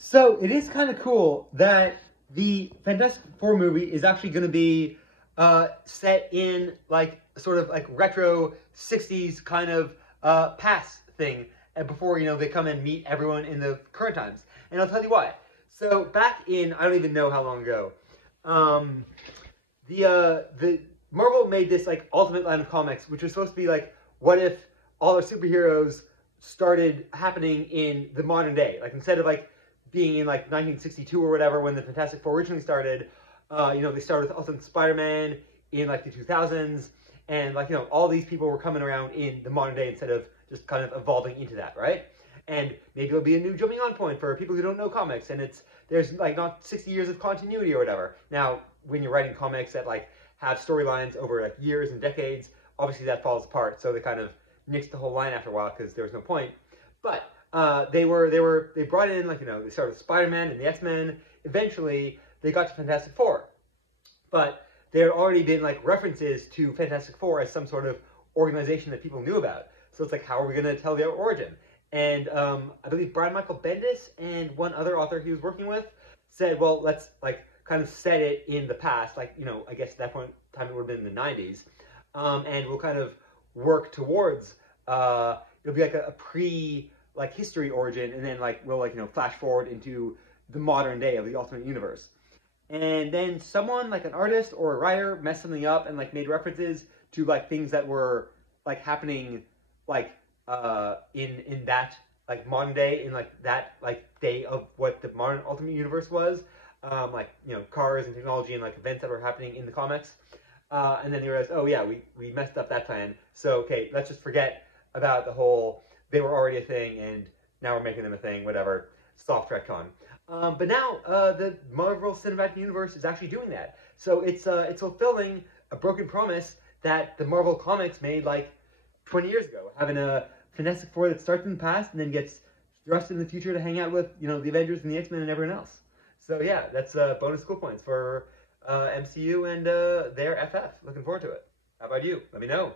So it is kind of cool that the Fantastic Four movie is actually going to be set in like sort of like retro '60s kind of past thing, and before they come and meet everyone in the current times. And I'll tell you why. So back in I don't even know how long ago, um, the Marvel made this like Ultimate line of comics, which was supposed to be like, what if all our superheroes started happening in the modern day? Like instead of like being in like 1962 or whatever when the Fantastic Four originally started, they started with Ultimate Spider-Man in like the 2000s, and like all these people were coming around in the modern day instead of just kind of evolving into that, right? And maybe it'll be a new jumping on point for people who don't know comics, and there's like not 60 years of continuity or whatever. Now, when you're writing comics that like have storylines over like years and decades, obviously that falls apart. So they kind of nixed the whole line after a while because there was no point. But they brought in like they started with Spider-Man and the X-Men. Eventually, they got to Fantastic Four, but there had already been like references to Fantastic Four as some sort of organization that people knew about. So it's like, how are we going to tell their origin? And I believe Brian Michael Bendis and one other author he was working with said, well, let's like kind of set it in the past, like I guess at that point in time it would have been in the 90s, and we'll kind of work towards it'll be like a pre like history origin, and then like we'll like flash forward into the modern day of the Ultimate Universe. And then someone like an artist or a writer messed something up and like made references to like things that were like happening like in that like modern day, in like that like day of what the modern Ultimate Universe was, like cars and technology and like events that were happening in the comics. And then they realized, oh yeah, we messed up that plan. So okay, let's just forget about the whole they were already a thing and now we're making them a thing, whatever. Soft retcon. But now the Marvel Cinematic Universe is actually doing that. So it's fulfilling a broken promise that the Marvel comics made like 20 years ago, having a Fantastic Four that starts in the past and then gets thrust in the future to hang out with the Avengers and the X-Men and everyone else. So yeah, that's bonus school points for MCU and their FF. Looking forward to it. How about you? Let me know.